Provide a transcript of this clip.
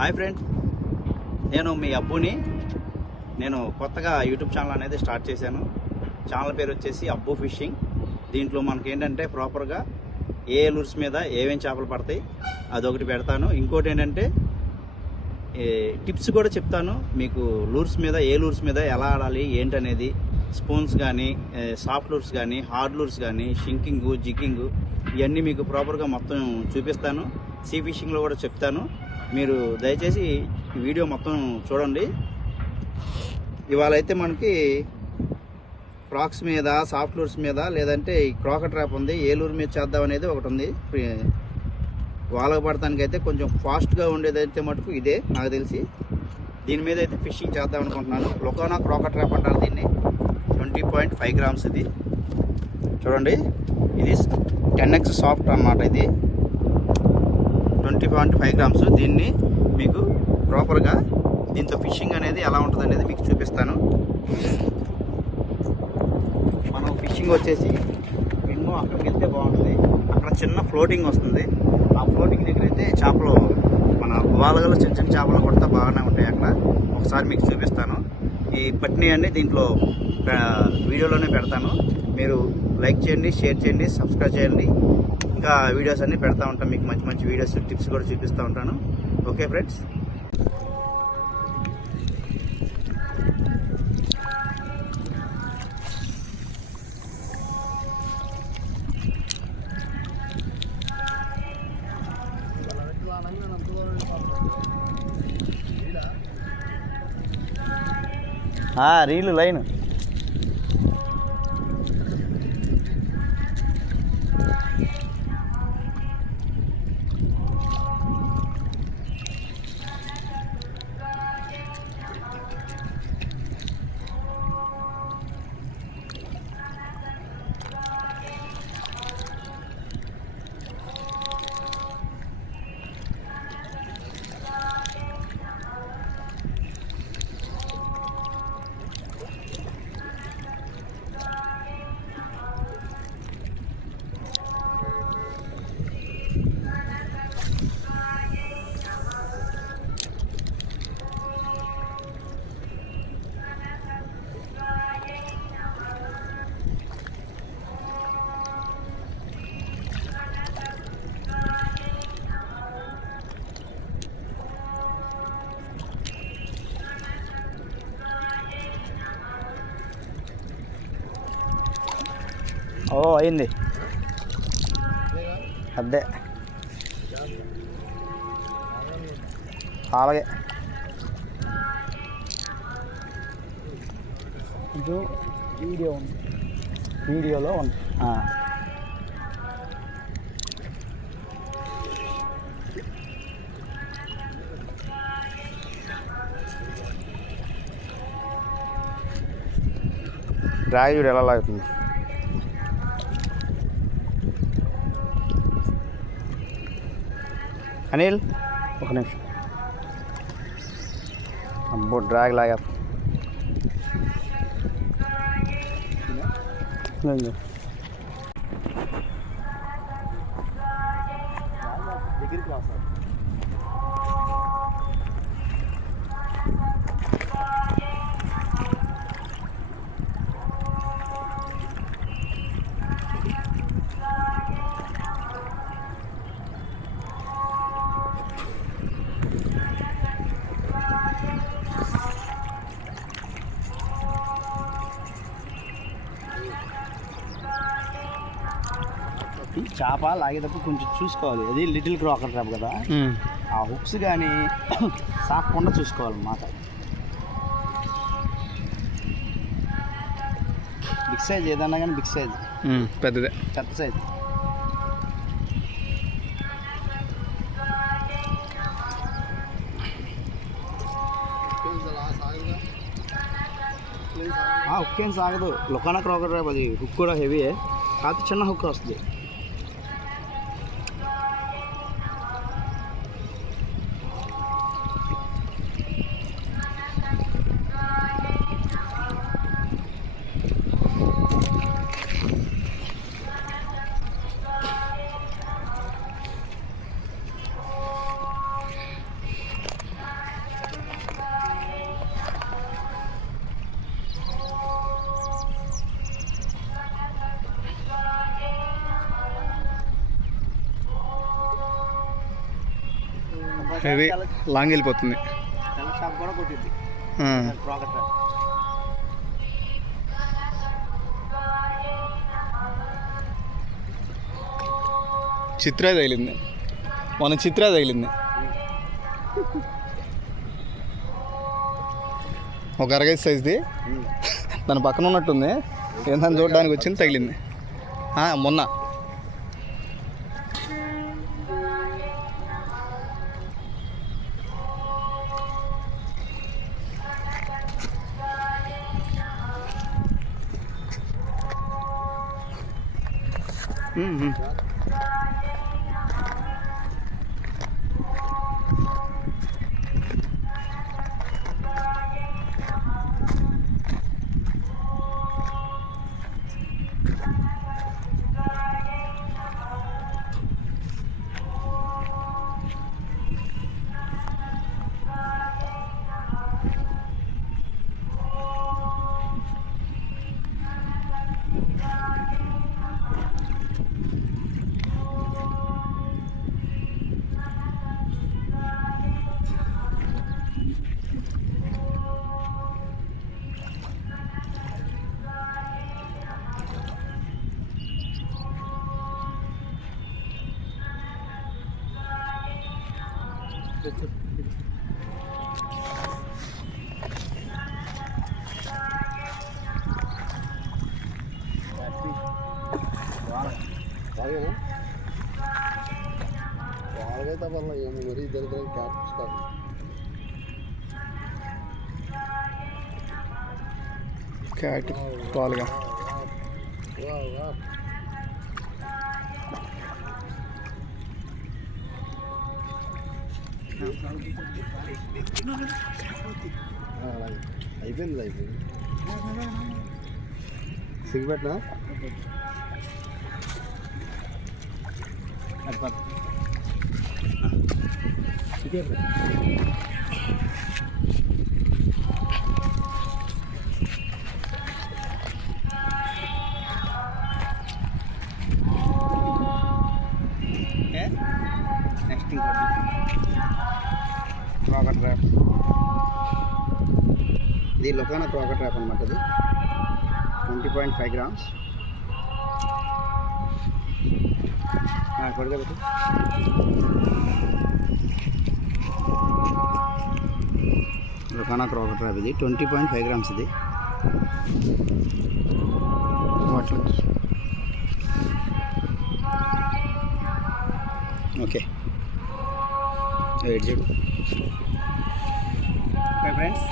Hi friends, నేను మీ అబ్బుని. నేను కొత్తగా యూట్యూబ్ ఛానల్ అనేది స్టార్ట్ చేశాను. ఛానల్ పేరు వచ్చేసి అబ్బు ఫిషింగ్. దీంట్లో మనకి ఏంటంటే ప్రాపర్గా ఏ లూర్స్ మీద ఏమేమి చేపలు పడతాయి అదొకటి పెడతాను. ఇంకోటి ఏంటంటే టిప్స్ కూడా చెప్తాను మీకు. లూర్స్ మీద ఏ లూర్స్ మీద ఎలా ఆడాలి ఏంటనేది, స్పూన్స్ కానీ, సాఫ్ట్ లూర్స్ కానీ, హార్డ్ లూర్స్ కానీ, షింకింగ్, జిగ్గింగ్, ఇవన్నీ మీకు ప్రాపర్గా మొత్తం చూపిస్తాను. సీ ఫిషింగ్లో కూడా చెప్తాను. మీరు దయచేసి ఈ వీడియో మొత్తం చూడండి. ఇవాళ అయితే మనకి ఫ్రాక్స్ మీద, సాఫ్ట్ లూర్స్ మీద, లేదంటే ఈ క్రాకర్ ట్రాప్ ఉంది, ఏ లూర్ మీద చేద్దాం అనేది ఒకటి ఉంది. వాళ్ళకు పడటానికి అయితే కొంచెం ఫాస్ట్గా ఉండేదైతే మటుకు ఇదే నాకు తెలిసి. దీని మీద అయితే ఫిషింగ్ చేద్దాం అనుకుంటున్నాను. లొకానా క్రాకర్ ట్రాప్ అంటారు దీన్ని. 20.5 grams ఇది. చూడండి, ఇది 10x సాఫ్ట్ అన్నమాట. ఇది 20.5 grams. దీన్ని మీకు ప్రాపర్గా దీంతో ఫిషింగ్ అనేది ఎలా ఉంటుంది అనేది మీకు చూపిస్తాను. మనం ఫిషింగ్ వచ్చేసి మినిమం అక్కడికి వెళ్తే బాగుంటుంది. అక్కడ చిన్న ఫ్లోటింగ్ వస్తుంది. ఆ ఫ్లోటింగ్ దగ్గర అయితే చేపలు, మన వాలగల చిన్న చిన్న చేపలు కొడితే బాగానే ఉంటాయి. అక్కడ ఒకసారి మీకు చూపిస్తాను. ఈ పట్టిని అన్ని దీంట్లో వీడియోలోనే పెడతాను. మీరు లైక్ చేయండి, షేర్ చేయండి, సబ్స్క్రైబ్ చేయండి. ఇంకా వీడియోస్ అన్నీ పెడతా ఉంటాను. మీకు మంచి మంచి వీడియోస్, టిప్స్ కూడా చూపిస్తూ ఉంటాను. Okay friends. రీలు లైన్ అయింది. అదే అలాగే వీడియోలో ఉంది. డ్రాగ్ చూడు ఎలా లాగుతుంది. అనిల్ ఒక నిమిషం. అబ్బో డ్రాగ్ లాగా దగ్గరికి రాస్తారు. చేప లాగేటప్పుడు కొంచెం చూసుకోవాలి. అది లిటిల్ క్రాకర్ ట్రాప్ కదా, ఆ హుక్స్ కానీ సాగకుండా చూసుకోవాలన్నమాట. బిగ్ సైజ్ ఏదన్నా కానీ, బిగ్ సైజ్ పెద్ద సైజ్. హుక్ ఏం సాగదు. లొకానా క్రాకర్ ట్రాప్ అది. హుక్ కూడా హెవీయే, కాకపోతే చిన్న హుక్ వస్తుంది. హెవీ లాంగ్ వెళ్ళిపోతుంది. తెల్ల షాప్ కూడా కొట్టింది క్రాకర్ ట్రాప్. చిత్ర తగిలింది, మన చిత్ర తగిలింది. ఒక అరగైదు సైజ్ది దాని పక్కన ఉన్నట్టుంది, ఏందని చూడడానికి వచ్చింది, తగిలింది మొన్న. వాళ్ళకైతే పర్లేదు, మరీ ఇద్దరు క్యాప్స్ కాదు. క్యాట్ పాలుగా అయిపోయింది. సిగ్గుపెట్టినా నెక్స్ట్ ఇంకోటి క్రాకర్ ట్రాప్. ఇది లొకానా క్రాకర్ ట్రాప్ అనమాట. ఇది 20.5 grams. కొడుకోబెట్టు. లొకానా క్రాకర్ ట్రాప్ ఇది 20.5 grams. ఇది ఓకే వెయిట్ చేయండి. Okay friends,